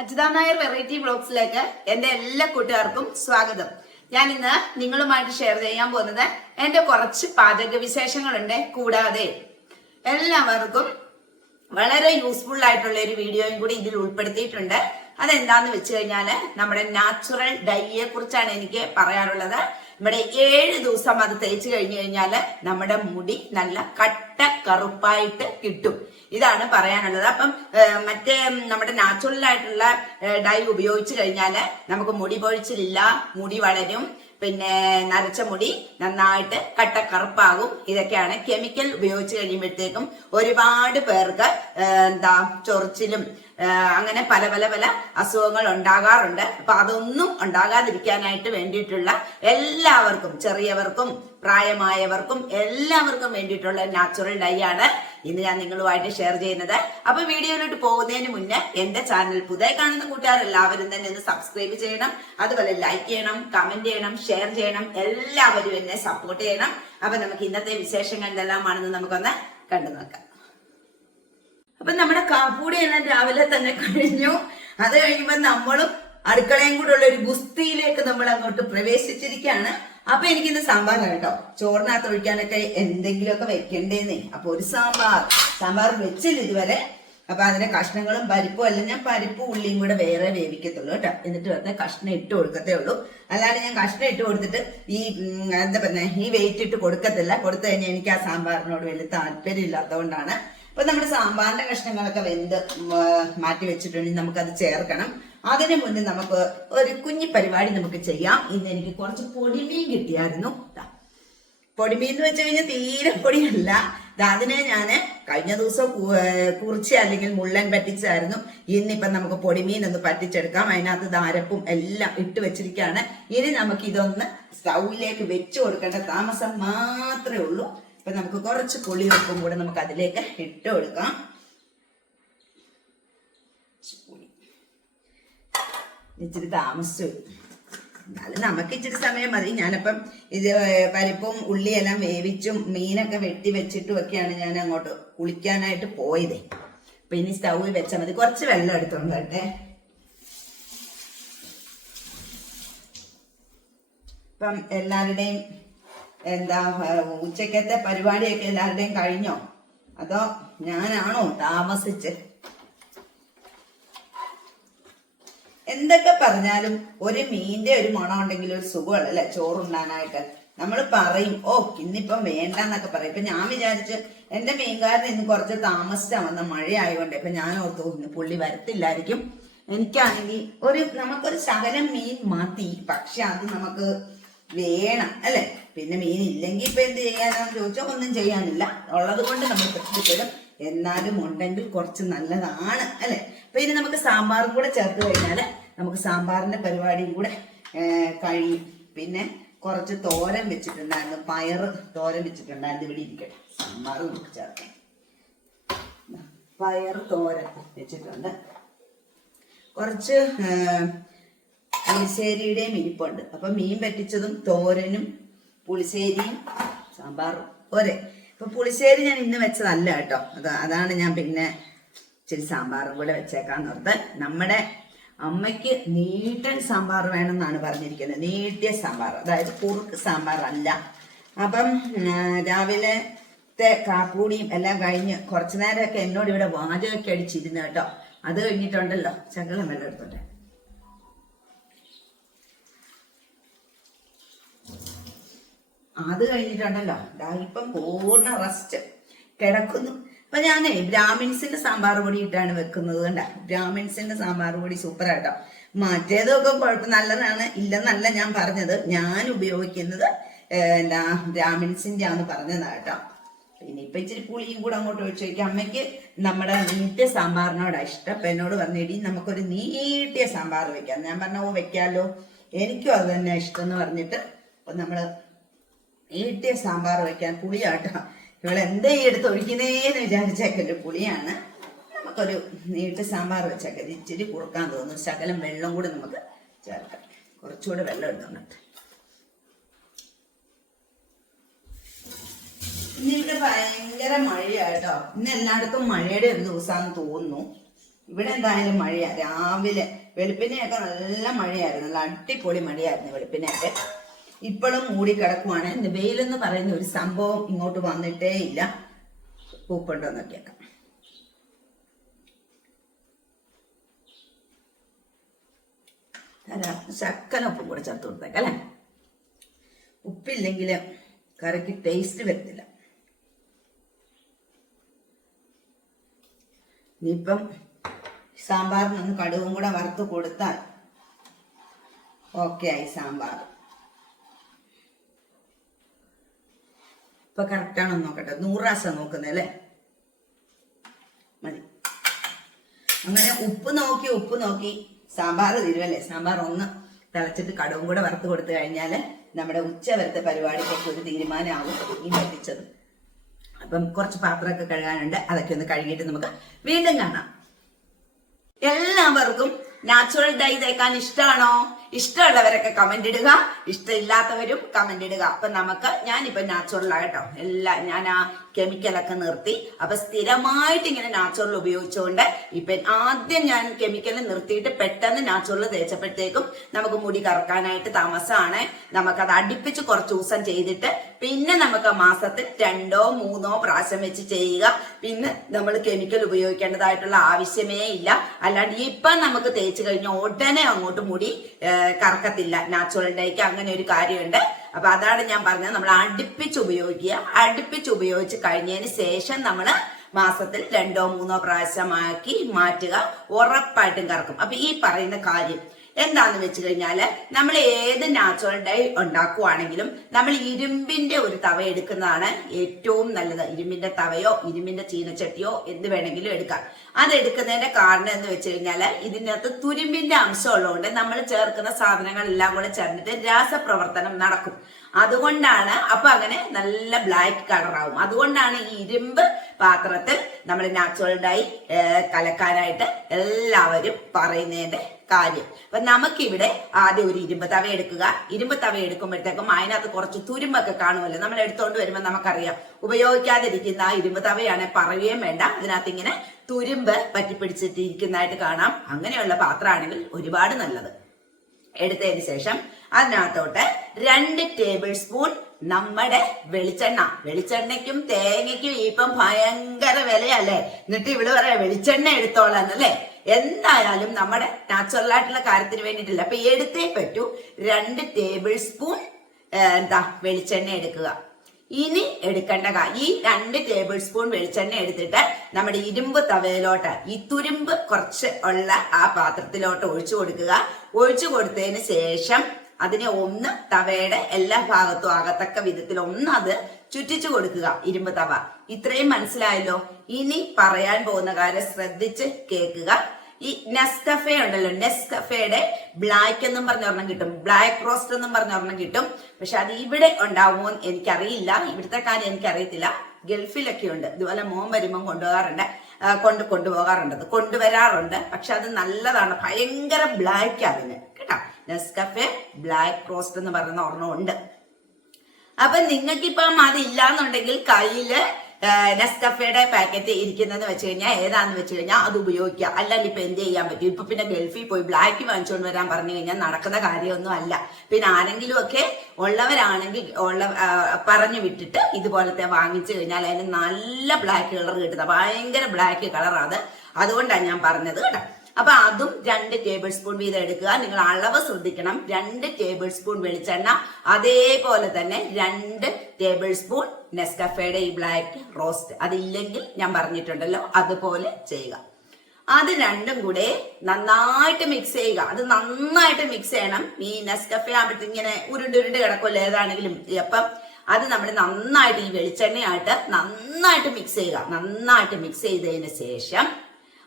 Ajitha Nair variety ബ്ലോഗ്സിലേക്ക് എന്റെ എല്ലാ കൂട്ടുകാർക്കും സ്വാഗതം. ഞാൻ ഇന്ന് നിങ്ങളുമായിട്ട് ഷെയർ ചെയ്യാൻ പോകുന്നത് എന്റെ കുറച്ച് പാചക വിശേഷങ്ങളുണ്ട്. കൂടാതെ എല്ലാവർക്കും വളരെ യൂസ്ഫുൾ ആയിട്ടുള്ള ഒരു വീഡിയോയും കൂടി ഇതിൽ ഉൾപ്പെടുത്തിയിട്ടുണ്ട്. അതെന്താന്ന് വെച്ച് കഴിഞ്ഞാൽ നമ്മുടെ നാച്ചുറൽ ഡൈയെ കുറിച്ചാണ് എനിക്ക് പറയാനുള്ളത്. നമ്മുടെ ഏഴ് ദിവസം അത് തേച്ച് കഴിഞ്ഞു കഴിഞ്ഞാൽ നമ്മുടെ മുടി നല്ല കട്ട കറുപ്പായിട്ട് കിട്ടും. ഇതാണ് പറയാനുള്ളത്. അപ്പം മറ്റേ നമ്മുടെ നാച്ചുറൽ ആയിട്ടുള്ള ഡൈ ഉപയോഗിച്ച് കഴിഞ്ഞാൽ നമുക്ക് മുടി പൊഴിച്ചിലില്ല മുടി വളരും പിന്നെ നരച്ച മുടി നന്നായിട്ട് കട്ട കറുപ്പാകും ഇതൊക്കെയാണ് കെമിക്കൽ ഉപയോഗിച്ച് കഴിയുമ്പോഴത്തേക്കും ഒരുപാട് പേർക്ക് എന്താ ചൊറിച്ചിലും അങ്ങനെ പല പല പല അസുഖങ്ങൾ ഉണ്ടാകാറുണ്ട്. അപ്പൊ അതൊന്നും ഉണ്ടാകാതിരിക്കാനായിട്ട് വേണ്ടിയിട്ടുള്ള എല്ലാവർക്കും ചെറിയവർക്കും പ്രായമായവർക്കും എല്ലാവർക്കും വേണ്ടിയിട്ടുള്ള നാച്ചുറൽ ഡൈ ആണ് ഇന്ന് ഞാൻ നിങ്ങളുമായിട്ട് ഷെയർ ചെയ്യുന്നത്. അപ്പൊ വീഡിയോയിലോട്ട് പോകുന്നതിന് മുന്നേ എന്റെ ചാനൽ പുതിയ കാണുന്ന കൂട്ടുകാർ എല്ലാവരും തന്നെ ഒന്ന് സബ്സ്ക്രൈബ് ചെയ്യണം. അതുപോലെ ലൈക്ക് ചെയ്യണം കമന്റ് ചെയ്യണം ഷെയർ ചെയ്യണം. എല്ലാവരും എന്നെ സപ്പോർട്ട് ചെയ്യണം. അപ്പൊ നമുക്ക് ഇന്നത്തെ വിശേഷങ്ങൾ എന്തെല്ലാമാണെന്ന് നമുക്കൊന്ന് കണ്ടു നോക്കാം അപ്പൊ നമ്മുടെ കാപ്പൂടി എല്ലാം രാവിലെ തന്നെ കഴിഞ്ഞു. അത് കഴിയുമ്പോൾ നമ്മളും അടുക്കളയും കൂടെ ഉള്ള ഒരു ഗുസ്തിയിലേക്ക് നമ്മൾ അങ്ങോട്ട് പ്രവേശിച്ചിരിക്കുകയാണ്. അപ്പൊ എനിക്കിന്ന് സാമ്പാർ കേട്ടോ. ചോറിനകത്ത് ഒഴിക്കാനൊക്കെ എന്തെങ്കിലുമൊക്കെ വെക്കണ്ടേന്നേ. അപ്പൊ ഒരു സാമ്പാർ. സാമ്പാർ വെച്ചില്ല ഇതുവരെ. അപ്പൊ അതിന്റെ കഷ്ണങ്ങളും പരിപ്പും അല്ല ഞാൻ പരിപ്പും ഉള്ളിയും കൂടെ വേറെ വേവിക്കത്തുള്ളൂ കേട്ടോ. എന്നിട്ട് വെറുതെ കഷ്ണം ഇട്ട് കൊടുക്കത്തേ ഉള്ളൂ. അല്ലാണ്ട് ഞാൻ കഷ്ണം ഇട്ട് കൊടുത്തിട്ട് ഈ എന്താ പറയുക ഈ വെയിറ്റ് ഇട്ട് കൊടുക്കത്തില്ല. കൊടുത്തു കഴിഞ്ഞാൽ എനിക്ക് ആ സാമ്പാറിനോട് വലിയ താല്പര്യം ഇല്ലാത്തതുകൊണ്ടാണ് അപ്പൊ നമ്മുടെ സാമ്പാറിന്റെ കഷ്ണങ്ങളൊക്കെ വെന്ത് മാറ്റി വെച്ചിട്ടുണ്ടെങ്കിൽ അത് ചേർക്കണം. അതിനു മുന്നേ നമുക്ക് ഒരു കുഞ്ഞി പരിപാടി നമുക്ക് ചെയ്യാം. ഇന്ന് എനിക്ക് കുറച്ച് പൊടിമീൻ കിട്ടിയായിരുന്നു. പൊടിമീൻ എന്ന് വെച്ച് കഴിഞ്ഞാൽ തീരെ പൊടിയല്ല. അതിനെ ഞാൻ കഴിഞ്ഞ ദിവസം കുറിച്ച് അല്ലെങ്കിൽ മുള്ളൻ പറ്റിച്ചായിരുന്നു. ഇന്നിപ്പം നമുക്ക് പൊടിമീൻ ഒന്ന് പറ്റിച്ചെടുക്കാം. അതിനകത്ത് ധാരപ്പും എല്ലാം ഇട്ട് വെച്ചിരിക്കുകയാണ്. ഇനി നമുക്ക് ഇതൊന്ന് സ്റ്റൗവിലേക്ക് വെച്ച് കൊടുക്കേണ്ട താമസം മാത്രമേ ഉള്ളൂ. അപ്പൊ നമുക്ക് കുറച്ച് പുളിയൊപ്പം കൂടെ നമുക്ക് അതിലേക്ക് ഇട്ട് കൊടുക്കാം. ഇച്ചിരി താമസിച്ചു. എന്നാലും നമുക്ക് ഇച്ചിരി സമയം മതി. ഞാനപ്പം ഇത് പരിപ്പും ഉള്ളിയെല്ലാം വേവിച്ചും മീനൊക്കെ വെട്ടി വെച്ചിട്ടും ഒക്കെയാണ് ഞാൻ അങ്ങോട്ട് കുളിക്കാനായിട്ട് പോയത്. അപ്പൊ ഇനി സ്റ്റൗവിൽ വെച്ചാൽ മതി. കുറച്ച് വെള്ളം എടുത്തോണ്ട് ഇപ്പം എല്ലാവരുടെയും എന്താ ഉച്ചക്കത്തെ പരിപാടിയൊക്കെ എല്ലാവരുടെയും കഴിഞ്ഞോ? അതോ ഞാനാണോ താമസിച്ച്? എന്തൊക്കെ പറഞ്ഞാലും ഒരു മീന്റെ ഒരു മണം ഉണ്ടെങ്കിൽ ഒരു സുഖമല്ല അല്ലെ? ചോറുണ്ടാനായിട്ട് നമ്മൾ പറയും ഓ ഇന്നിപ്പം വേണ്ട എന്നൊക്കെ പറയും. ഇപ്പൊ ഞാൻ വിചാരിച്ച് എന്റെ മീൻകാരൻ ഇന്ന് കുറച്ച് താമസിച്ചാ വന്ന മഴ ആയതുകൊണ്ട് ഇപ്പൊ ഞാൻ ഓർത്തു ഇന്ന് പുള്ളി വരത്തില്ലായിരിക്കും. എനിക്കാണെങ്കിൽ ഒരു നമുക്കൊരു ശകലം മീൻ മതി പക്ഷെ അത് നമുക്ക് വേണം അല്ലെ? പിന്നെ മീൻ ഇല്ലെങ്കിൽ ഇപ്പൊ എന്ത് ചെയ്യാനാണെന്ന് ചോദിച്ചാൽ ഒന്നും ചെയ്യാനില്ല. ഉള്ളത് കൊണ്ട് നമ്മൾ തൃപ്തിപ്പെടും. എന്നാലും ഉണ്ടെങ്കിൽ കുറച്ച് നല്ലതാണ് അല്ലെ? അപ്പൊ ഇനി നമുക്ക് സാമ്പാറും കൂടെ ചേർത്ത് കഴിഞ്ഞാൽ നമുക്ക് സാമ്പാറിന്റെ പരിപാടിയും കൂടെ കഴിയും. പിന്നെ കുറച്ച് തോരൻ വെച്ചിട്ടുണ്ടായിരുന്നു. പയർ തോരൻ വെച്ചിട്ടുണ്ടായിരുന്നു. ഇവിടെ ഇരിക്കട്ടെ. സാമ്പാർ നമുക്ക് ചേർക്കാം. പയർ തോരൻ വെച്ചിട്ടുണ്ട്. കുറച്ച് ഏർ, പുളിശ്ശേരിയുടെയും ഇരിപ്പുണ്ട്. അപ്പൊ മീൻ പറ്റിച്ചതും തോരനും പുളിശ്ശേരിയും സാമ്പാറും. ഒരേ ഇപ്പൊ പുളിശ്ശേരി ഞാൻ ഇന്ന് വെച്ചതല്ല കേട്ടോ. അത് അതാണ് ഞാൻ പിന്നെ ഇച്ചിരി സാമ്പാറും കൂടെ വെച്ചേക്കാന്ന് ഓർത്ത്. നമ്മുടെ അമ്മയ്ക്ക് നീട്ടൻ സാമ്പാർ വേണമെന്നാണ് പറഞ്ഞിരിക്കുന്നത്. നീട്ടിയ സാമ്പാർ. അതായത് കുറുക്ക് സാമ്പാർ അല്ല അപ്പം രാവിലത്തെ കാപ്പൂടിയും എല്ലാം കഴിഞ്ഞ് കുറച്ചു നേരമൊക്കെ എന്നോട് ഇവിടെ വാചകമൊക്കെ അടിച്ചിരുന്നു കേട്ടോ. അത് കഴിഞ്ഞിട്ടുണ്ടല്ലോ. ശകലം വെള്ളം എടുത്തോട്ടെ അത് കഴിഞ്ഞിട്ടുണ്ടല്ലോ ഇപ്പം പൂർണ റെസ്റ്റ് കിടക്കുന്നു. അപ്പൊ ഞാനേ ബ്രാഹ്മിൻസിന്റെ സാമ്പാർ പൊടി ഇട്ടാണ് വെക്കുന്നത് കണ്ട. ബ്രാഹ്മിൻസിന്റെ സാമ്പാർ പൊടി സൂപ്പർ ആട്ടോ. മറ്റേതൊക്കെ കുഴപ്പം നല്ലതാണ് ഇല്ലെന്നല്ല ഞാൻ പറഞ്ഞത്. ഞാൻ ഉപയോഗിക്കുന്നത് എന്താ ബ്രാഹ്മിൻസിന്റെ ആന്ന് പറഞ്ഞതാ കേട്ടോ. പിന്നെ ഇപ്പൊ ഇച്ചിരി പുളിയും കൂടെ അങ്ങോട്ട് ഒഴിച്ച് വയ്ക്കും അമ്മയ്ക്ക് നമ്മുടെ നീട്ടിയ സാമ്പാറിനോടാ ഇഷ്ടം. അപ്പൊ എന്നോട് പറഞ്ഞിടി നമുക്കൊരു നീട്ടിയ സാമ്പാർ വെക്കാം. ഞാൻ പറഞ്ഞ ഓ വെക്കാലോ. എനിക്കും അത് തന്നെ ഇഷ്ടം എന്ന് പറഞ്ഞിട്ട് അപ്പൊ നമ്മൾ നീട്ടിയ സാമ്പാർ വയ്ക്കാൻ പുളിയാട്ടോ. ഇവൾ എന്തേ എടുത്ത് ഒഴിക്കുന്നേന്ന് വിചാരിച്ചേക്കല്ലേ പുളിയാണ്. നമുക്കൊരു നീട്ട് സാമ്പാർ വെച്ചേക്കാം ഇച്ചിരി കുറുക്കാൻ തോന്നുന്നു. ശകലം വെള്ളം കൂടി നമുക്ക് ചേർക്കാം. കുറച്ചുകൂടെ വെള്ളം എടുത്തോണ്ട് ഇന്ന് ഇവിടെ ഭയങ്കര മഴയാട്ടോ. ഇന്ന് എല്ലായിടത്തും മഴയുടെ ഒരു ദിവസമാണെന്ന് തോന്നുന്നു. ഇവിടെ എന്തായാലും മഴയാ. രാവിലെ വെളുപ്പിനെയൊക്കെ നല്ല മഴയായിരുന്നു. നല്ല അടിപൊളി മഴയായിരുന്നു വെളുപ്പിനെയൊക്കെ. ഇപ്പോഴും മൂടിക്കിടക്കുവാണ്. വെയിലെന്ന് പറയുന്ന ഒരു സംഭവം ഇങ്ങോട്ട് വന്നിട്ടേ ഇല്ല. പൂപ്പുണ്ടോ നോക്കിയേക്കാം ശക്കന ഉപ്പും കൂടെ ചേർത്ത് കൊടുത്തേക്കാം അല്ലേ? ഉപ്പില്ലെങ്കിൽ കറിക്ക് ടേസ്റ്റ് വരത്തില്ല ഇനിയിപ്പം സാമ്പാറിനൊന്ന് കടുവും കൂടെ വറുത്ത് കൊടുത്താൽ ഓക്കെ ആയി സാമ്പാർ. ഇപ്പൊ കറക്റ്റാണോ നോക്കട്ടെ. നൂറ് പ്രാവശ്യം നോക്കുന്നത് അല്ലേ? മതി. അങ്ങനെ ഉപ്പ് നോക്കി ഉപ്പ് നോക്കി. സാമ്പാർ തീരുമല്ലേ സാമ്പാർ ഒന്ന് തിളച്ചിട്ട് കടവും കൂടെ വറുത്ത് കൊടുത്തു കഴിഞ്ഞാൽ നമ്മുടെ ഉച്ച വരത്തെ പരിപാടിക്കൊക്കെ ഒരു തീരുമാനമാകും ഈ പറ്റിച്ചത്. അപ്പം കുറച്ച് പാത്രമൊക്കെ കഴുകാനുണ്ട്. അതൊക്കെ ഒന്ന് കഴുകിയിട്ട് നമുക്ക് വീണ്ടും കാണാം. എല്ലാവർക്കും നാച്ചുറൽ ഡൈ തേക്കാൻ ഇഷ്ടമാണോ? ഇഷ്ടമുള്ളവരൊക്കെ കമന്റ് ഇടുക. ഇഷ്ടമില്ലാത്തവരും കമന്റ് ഇടുക. അപ്പൊ നമുക്ക് ഞാനിപ്പോ നാച്ചുറൽ കേട്ടോ. എല്ലാം ഞാൻ ആ കെമിക്കലൊക്കെ നിർത്തി. അപ്പൊ സ്ഥിരമായിട്ട് ഇങ്ങനെ നാച്ചുറൽ ഉപയോഗിച്ചുകൊണ്ട് ഇപ്പൊ ആദ്യം ഞാൻ കെമിക്കൽ നിർത്തിയിട്ട് പെട്ടെന്ന് നാച്ചുറൽ തേച്ചപ്പോഴത്തേക്കും നമുക്ക് മുടി കറക്കാനായിട്ട് താമസമാണ് നമുക്കത് അടുപ്പിച്ച് കുറച്ച് ദിവസം ചെയ്തിട്ട് പിന്നെ നമുക്ക് മാസത്തിൽ രണ്ടോ മൂന്നോ പ്രാവശ്യം വെച്ച് ചെയ്യുക. പിന്നെ നമ്മൾ കെമിക്കൽ ഉപയോഗിക്കേണ്ടതായിട്ടുള്ള ആവശ്യമേ ഇല്ല. അല്ലാണ്ട് ഇപ്പൊ നമുക്ക് തേച്ച് കഴിഞ്ഞാൽ ഉടനെ അങ്ങോട്ട് മുടി കറക്കത്തില്ല നാച്ചുറൽ ഡേക്ക് അങ്ങനെ ഒരു കാര്യമുണ്ട്. അപ്പൊ അതാണ് ഞാൻ പറഞ്ഞത്. നമ്മൾ അടുപ്പിച്ച് ഉപയോഗിക്കുക. അടുപ്പിച്ച് ഉപയോഗിച്ച് കഴിഞ്ഞതിന് ശേഷം നമ്മൾ മാസത്തിൽ രണ്ടോ മൂന്നോ പ്രാവശ്യമാക്കി മാറ്റുക. ഉറപ്പായിട്ടും കറക്കും. അപ്പൊ ഈ പറയുന്ന കാര്യം എന്താന്ന് വെച്ച് കഴിഞ്ഞാൽ നമ്മൾ ഏത് നാച്ചുറൽ ഡൈ ഉണ്ടാക്കുവാണെങ്കിലും നമ്മൾ ഇരുമ്പിന്റെ ഒരു തവ എടുക്കുന്നതാണ് ഏറ്റവും നല്ലത്. ഇരുമ്പിന്റെ തവയോ ഇരുമ്പിന്റെ ചീനച്ചട്ടിയോ എന്ത് വേണമെങ്കിലും എടുക്കാം. അത് എടുക്കുന്നതിന്റെ കാരണം എന്ന് വെച്ച് കഴിഞ്ഞാൽ ഇതിനകത്ത് തുരുമ്പിന്റെ അംശം ഉള്ളതുകൊണ്ട് നമ്മൾ ചേർക്കുന്ന സാധനങ്ങളെല്ലാം കൂടെ ചേർന്നിട്ട് രാസപ്രവർത്തനം നടക്കും. അതുകൊണ്ടാണ് അപ്പൊ അങ്ങനെ നല്ല ബ്ലാക്ക് കളറാവും അതുകൊണ്ടാണ് ഈ ഇരുമ്പ് പാത്രത്തിൽ നമ്മൾ നാച്ചുറൽ ഡൈ കലക്കാനായിട്ട് എല്ലാവരും പറയുന്നതിന്റെ കാര്യം. അപ്പൊ നമുക്കിവിടെ ആദ്യം ഒരു ഇരുമ്പ് തവ എടുക്കുക. ഇരുമ്പ് തവ എടുക്കുമ്പോഴത്തേക്കും അതിനകത്ത് കുറച്ച് തുരുമ്പൊക്കെ കാണുമല്ലോ. നമ്മൾ എടുത്തോണ്ട് വരുമ്പോൾ നമുക്കറിയാം. ഉപയോഗിക്കാതിരിക്കുന്ന ആ ഇരുമ്പ് തവയാണ് പറയുകയും വേണ്ട. അതിനകത്ത് ഇങ്ങനെ തുരുമ്പ് പറ്റിപ്പിടിച്ചിട്ടിരിക്കുന്നതായിട്ട് കാണാം. അങ്ങനെയുള്ള പാത്രമാണെങ്കിൽ ഒരുപാട് നല്ലത്. എടുത്തതിന് ശേഷം അതിനകത്തോട്ട് രണ്ട് ടേബിൾ സ്പൂൺ നമ്മുടെ വെളിച്ചെണ്ണ. വെളിച്ചെണ്ണയ്ക്കും തേങ്ങയ്ക്കും ഇപ്പം ഭയങ്കര വിലയല്ലേ? എന്നിട്ട് ഇവിടെ പറയാം വെളിച്ചെണ്ണ എടുത്തോളാം അല്ലേ എന്തായാലും നമ്മുടെ നാച്ചുറൽ ആയിട്ടുള്ള കാര്യത്തിന് വേണ്ടിയിട്ടില്ല. അപ്പൊ എടുത്തേ പറ്റൂ. രണ്ട് ടേബിൾ സ്പൂൺ എന്താ വെളിച്ചെണ്ണ എടുക്കുക. ഇനി എടുക്കേണ്ട ഈ രണ്ട് ടേബിൾ സ്പൂൺ വെളിച്ചെണ്ണ എടുത്തിട്ട് നമ്മുടെ ഇരുമ്പ് തവയിലോട്ട് ഈ തുരുമ്പ് കുറച്ച് ഉള്ള ആ പാത്രത്തിലോട്ട് ഒഴിച്ചു കൊടുക്കുക. ഒഴിച്ചു കൊടുത്തതിന് ശേഷം അതിനെ ഒന്ന് തവയുടെ എല്ലാ ഭാഗത്തും ആകത്തക്ക വിധത്തിൽ ഒന്ന് അത് ചുറ്റിച്ചു കൊടുക്കുക ഇരുമ്പ് തവ. ഇത്രയും മനസ്സിലായല്ലോ? ഇനി പറയാൻ പോകുന്ന കാര്യം ശ്രദ്ധിച്ച് കേൾക്കുക. ഈ നെസ്കഫെ ഉണ്ടല്ലോ നെസ്കഫയുടെ ബ്ലാക്ക് എന്നും പറഞ്ഞ ഒരെണ്ണം കിട്ടും. ബ്ലാക്ക് റോസ്റ്റ് എന്നും പറഞ്ഞ ഒരെണ്ണം കിട്ടും. പക്ഷെ അത് ഇവിടെ ഉണ്ടാവുമോ എന്ന് എനിക്കറിയില്ല. ഇവിടുത്തെ കാര്യം എനിക്കറിയത്തില്ല. ഗൾഫിലൊക്കെ ഉണ്ട്. ഇതുപോലെ മോൻ വരുമ്പം കൊണ്ടുപോകാറുണ്ട്. കൊണ്ട് കൊണ്ടുപോകാറുണ്ട്. അത് കൊണ്ടുവരാറുണ്ട്. പക്ഷെ അത് നല്ലതാണ്. ഭയങ്കര ബ്ലാക്ക് അതിന്. കേട്ടോ? നെസ്കഫെ ബ്ലാക്ക് റോസ്റ്റ് എന്ന് പറയുന്ന ഒരെണ്ണം ഉണ്ട്. അപ്പൊ നിങ്ങൾക്കിപ്പം അതില്ലാന്നുണ്ടെങ്കിൽ കയ്യിൽ നെസ്കഫയുടെ പാക്കറ്റ് ഇരിക്കുന്നതെന്ന് വെച്ച് കഴിഞ്ഞാൽ ഏതാന്ന് വെച്ച് കഴിഞ്ഞാൽ അത് ഉപയോഗിക്കുക അല്ലാണ്ട് ഇപ്പൊ എന്ത് ചെയ്യാൻ പറ്റും? ഇപ്പൊ പിന്നെ ഗൾഫിൽ പോയി ബ്ലാക്ക് വാങ്ങിച്ചുകൊണ്ട് വരാൻ പറഞ്ഞു കഴിഞ്ഞാൽ നടക്കുന്ന കാര്യമൊന്നും അല്ല. പിന്നെ ആരെങ്കിലും ഒക്കെ ഉള്ളവരാണെങ്കിൽ ഉള്ള പറഞ്ഞു വിട്ടിട്ട് ഇതുപോലത്തെ വാങ്ങിച്ചു കഴിഞ്ഞാൽ അതിന് നല്ല ബ്ലാക്ക് കളർ കിട്ടുന്ന ഭയങ്കര ബ്ലാക്ക് കളറാണ് അത്. അതുകൊണ്ടാണ് ഞാൻ പറഞ്ഞത് കേട്ടോ. അപ്പൊ അതും രണ്ട് ടേബിൾ സ്പൂൺ വീതം എടുക്കുക. നിങ്ങൾ അളവ് ശ്രദ്ധിക്കണം. രണ്ട് ടേബിൾ സ്പൂൺ വെളിച്ചെണ്ണ അതേപോലെ തന്നെ രണ്ട് ടേബിൾ സ്പൂൺ നെസ്കഫയുടെ ഈ ബ്ലാക്ക് റോസ്റ്റ്. അതില്ലെങ്കിൽ ഞാൻ പറഞ്ഞിട്ടുണ്ടല്ലോ അതുപോലെ ചെയ്യുക. അത് രണ്ടും കൂടെ നന്നായിട്ട് മിക്സ് ചെയ്യുക. അത് നന്നായിട്ട് മിക്സ് ചെയ്യണം. ഈ നെസ്കഫെ ആകുമ്പോഴത്തെ ഇങ്ങനെ ഉരുണ്ട് ഉരുണ്ട് കിടക്കുമല്ലോ ഏതാണെങ്കിലും. അപ്പം അത് നമ്മൾ നന്നായിട്ട് ഈ വെളിച്ചെണ്ണയായിട്ട് നന്നായിട്ട് മിക്സ് ചെയ്യുക. നന്നായിട്ട് മിക്സ് ചെയ്തതിന് ശേഷം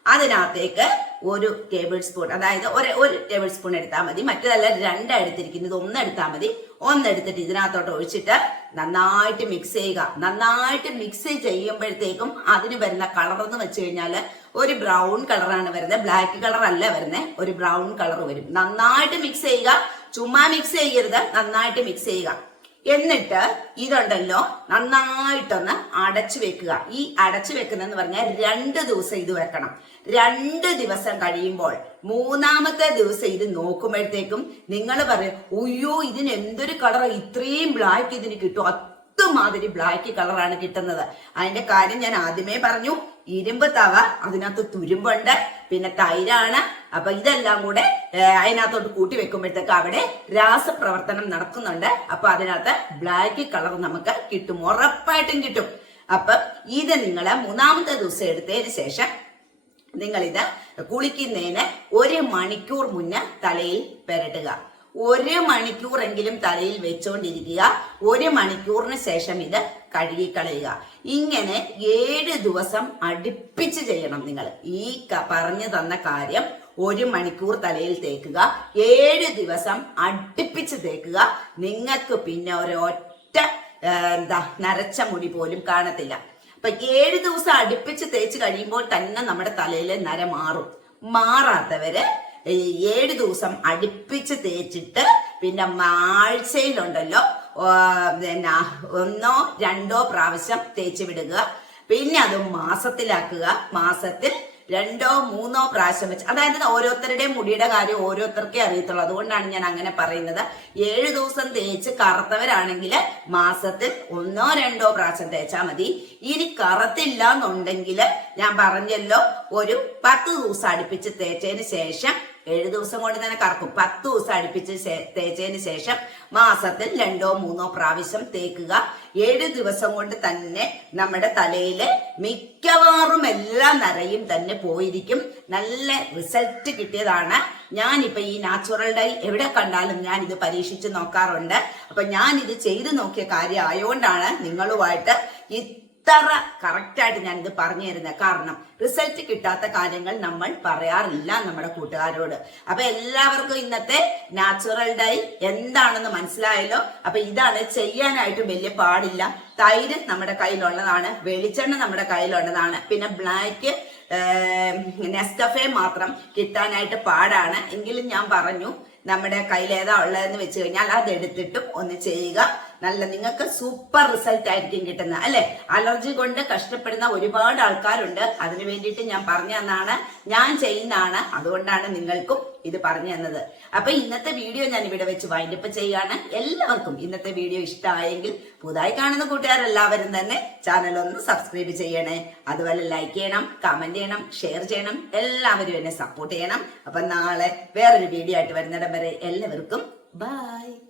അതിനകത്തേക്ക് ഒരു ടേബിൾ സ്പൂൺ അതായത് ഒരു ഒരു ടേബിൾ സ്പൂൺ എടുത്താൽ മതി. മറ്റേതല്ല രണ്ടാ എടുത്തിരിക്കുന്നത് ഒന്ന് എടുത്താൽ മതി. ഒന്നെടുത്തിട്ട് ഇതിനകത്തോട്ട് ഒഴിച്ചിട്ട് നന്നായിട്ട് മിക്സ് ചെയ്യുക. നന്നായിട്ട് മിക്സ് ചെയ്യുമ്പോഴത്തേക്കും അതിന് വരുന്ന കളർ എന്ന് വെച്ച് കഴിഞ്ഞാൽ ഒരു ബ്രൗൺ കളറാണ് വരുന്നത്. ബ്ലാക്ക് കളർ അല്ല വരുന്നത്. ഒരു ബ്രൗൺ കളർ വരും. നന്നായിട്ട് മിക്സ് ചെയ്യുക. ചുമ്മാ മിക്സ് ചെയ്യരുത്. നന്നായിട്ട് മിക്സ് ചെയ്യുക. എന്നിട്ട് ഇതുണ്ടല്ലോ നന്നായിട്ടൊന്ന് അടച്ചു വെക്കുക. ഈ അടച്ചു വെക്കുന്നെന്ന് പറഞ്ഞാൽ രണ്ട് ദിവസം ഇത് വെക്കണം. രണ്ട് ദിവസം കഴിയുമ്പോൾ മൂന്നാമത്തെ ദിവസം ഇത് നോക്കുമ്പോഴത്തേക്കും നിങ്ങൾ പറയും ഉയ്യോ ഇതിന് എന്തൊരു കളർ ഇത്രയും ബ്ലാക്ക് ഇതിന് കിട്ടും. അതുമാതിരി ബ്ലാക്ക് കളറാണ് കിട്ടുന്നത്. അതിന്റെ കാര്യം ഞാൻ ആദ്യമേ പറഞ്ഞു. ഇരുമ്പ് തവ അതിനകത്ത് തുരുമ്പുണ്ട്. പിന്നെ തൈരാണ്. അപ്പൊ ഇതെല്ലാം കൂടെ അതിനകത്തോട്ട് കൂട്ടി വെക്കുമ്പോഴത്തേക്ക് അവിടെ രാസപ്രവർത്തനം നടക്കുന്നുണ്ട്. അപ്പൊ അതിനകത്ത് ബ്ലാക്ക് കളർ നമുക്ക് കിട്ടും. ഉറപ്പായിട്ടും കിട്ടും. അപ്പൊ ഇത് നിങ്ങൾ മൂന്നാമത്തെ ദിവസം എടുത്തതിന് ശേഷം നിങ്ങളിത് കുളിക്കുന്നതിന് ഒരു മണിക്കൂർ മുന്നേ തലയിൽ പെരട്ടുക. ഒരു മണിക്കൂറെങ്കിലും തലയിൽ വെച്ചുകൊണ്ടിരിക്കുക ഒരു മണിക്കൂറിന് ശേഷം ഇത് കഴുകിക്കളയുക. ഇങ്ങനെ ഏഴ് ദിവസം അടുപ്പിച്ച് ചെയ്യണം നിങ്ങൾ. ഈ പറഞ്ഞു തന്ന കാര്യം ഒരു മണിക്കൂർ തലയിൽ തേക്കുക. ഏഴ് ദിവസം അടുപ്പിച്ച് തേക്കുക. നിങ്ങൾക്ക് പിന്നെ ഒരൊറ്റ എന്താ നരച്ച മുടി പോലും കാണത്തില്ല. അപ്പൊ ഏഴ് ദിവസം അടുപ്പിച്ച് തേച്ച് കഴിയുമ്പോൾ തന്നെ നമ്മുടെ തലയിലെ നര മാറും. മാറാത്തവര് ഏഴ് ദിവസം അടുപ്പിച്ച് തേച്ചിട്ട് പിന്നെ ആഴ്ചയിലുണ്ടല്ലോ പിന്നെ ഒന്നോ രണ്ടോ പ്രാവശ്യം തേച്ച് വിടുക. പിന്നെ അത് മാസത്തിലാക്കുക. മാസത്തിൽ രണ്ടോ മൂന്നോ പ്രാവശ്യം വെച്ച് അതായത് ഓരോരുത്തരുടെയും മുടിയുടെ കാര്യം ഓരോരുത്തർക്കേ അറിയത്തുള്ളൂ. അതുകൊണ്ടാണ് ഞാൻ അങ്ങനെ പറയുന്നത്. ഏഴ് ദിവസം തേച്ച് കറുത്തവരാണെങ്കിൽ മാസത്തിൽ ഒന്നോ രണ്ടോ പ്രാവശ്യം തേച്ചാൽ മതി. ഇനി കറുത്തില്ല എന്നുണ്ടെങ്കിൽ ഞാൻ പറഞ്ഞല്ലോ ഒരു പത്ത് ദിവസം അടുപ്പിച്ച് തേച്ചതിന് ശേഷം ഏഴ് ദിവസം കൊണ്ട് തന്നെ കറക്കും. പത്ത് ദിവസം അടുപ്പിച്ച് തേച്ചതിന് ശേഷം മാസത്തിൽ രണ്ടോ മൂന്നോ പ്രാവശ്യം തേക്കുക. ഏഴ് ദിവസം കൊണ്ട് തന്നെ നമ്മുടെ തലയിൽ മിക്കവാറും എല്ലാ നരയും തന്നെ പോയിരിക്കും. നല്ല റിസൾട്ട് കിട്ടിയതാണ്. ഞാൻ ഇപ്പൊ ഈ നാച്ചുറൽ ഡൈ എവിടെ കണ്ടാലും ഞാൻ ഇത് പരീക്ഷിച്ച് നോക്കാറുണ്ട്. അപ്പൊ ഞാൻ ഇത് ചെയ്തു നോക്കിയ കാര്യം ആയതുകൊണ്ടാണ് നിങ്ങളുമായിട്ട് ഇത്ര കറക്റ്റ് ആയിട്ട് ഞാൻ ഇത് പറഞ്ഞു തരുന്നത് കാരണം റിസൾട്ട് കിട്ടാത്ത കാര്യങ്ങൾ നമ്മൾ പറയാറില്ല നമ്മുടെ കൂട്ടുകാരോട്. അപ്പൊ എല്ലാവർക്കും ഇന്നത്തെ നാച്ചുറൽ ഡൈ എന്താണെന്ന് മനസ്സിലായല്ലോ? അപ്പൊ ഇതാണ് ചെയ്യാനായിട്ട് വലിയ പാടില്ല. തൈര് നമ്മുടെ കയ്യിലുള്ളതാണ് വെളിച്ചെണ്ണ നമ്മുടെ കയ്യിലുള്ളതാണ്. പിന്നെ ബ്ലാക്ക് നെസ്കഫെ മാത്രം കിട്ടാനായിട്ട് പാടാണ്. എങ്കിലും ഞാൻ പറഞ്ഞു നമ്മുടെ കയ്യിൽ ഏതാ ഉള്ളതെന്ന് വെച്ച് കഴിഞ്ഞാൽ അതെടുത്തിട്ടും ഒന്ന് ചെയ്യുക. നല്ല നിങ്ങൾക്ക് സൂപ്പർ റിസൾട്ട് ആയിരിക്കും കിട്ടുന്നത് അല്ലെ? അലർജി കൊണ്ട് കഷ്ടപ്പെടുന്ന ഒരുപാട് ആൾക്കാരുണ്ട്. അതിനു വേണ്ടിയിട്ട് ഞാൻ പറഞ്ഞു തന്നാണ് ഞാൻ ചെയ്യുന്നതാണ്. അതുകൊണ്ടാണ് നിങ്ങൾക്കും ഇത് പറഞ്ഞു തന്നത്. അപ്പൊ ഇന്നത്തെ വീഡിയോ ഞാൻ ഇവിടെ വെച്ച് വൈൻഡപ്പ് ചെയ്യാണ് എല്ലാവർക്കും ഇന്നത്തെ വീഡിയോ ഇഷ്ടമായെങ്കിൽ പുതുതായി കാണുന്ന കൂട്ടുകാരെല്ലാവരും തന്നെ ചാനൽ ഒന്ന് സബ്സ്ക്രൈബ് ചെയ്യണേ. അതുപോലെ ലൈക്ക് ചെയ്യണം കമന്റ് ചെയ്യണം ഷെയർ ചെയ്യണം. എല്ലാവരും എന്നെ സപ്പോർട്ട് ചെയ്യണം. അപ്പൊ നാളെ വേറൊരു വീഡിയോ ആയിട്ട് വരുന്നിടം വരെ എല്ലാവർക്കും ബൈ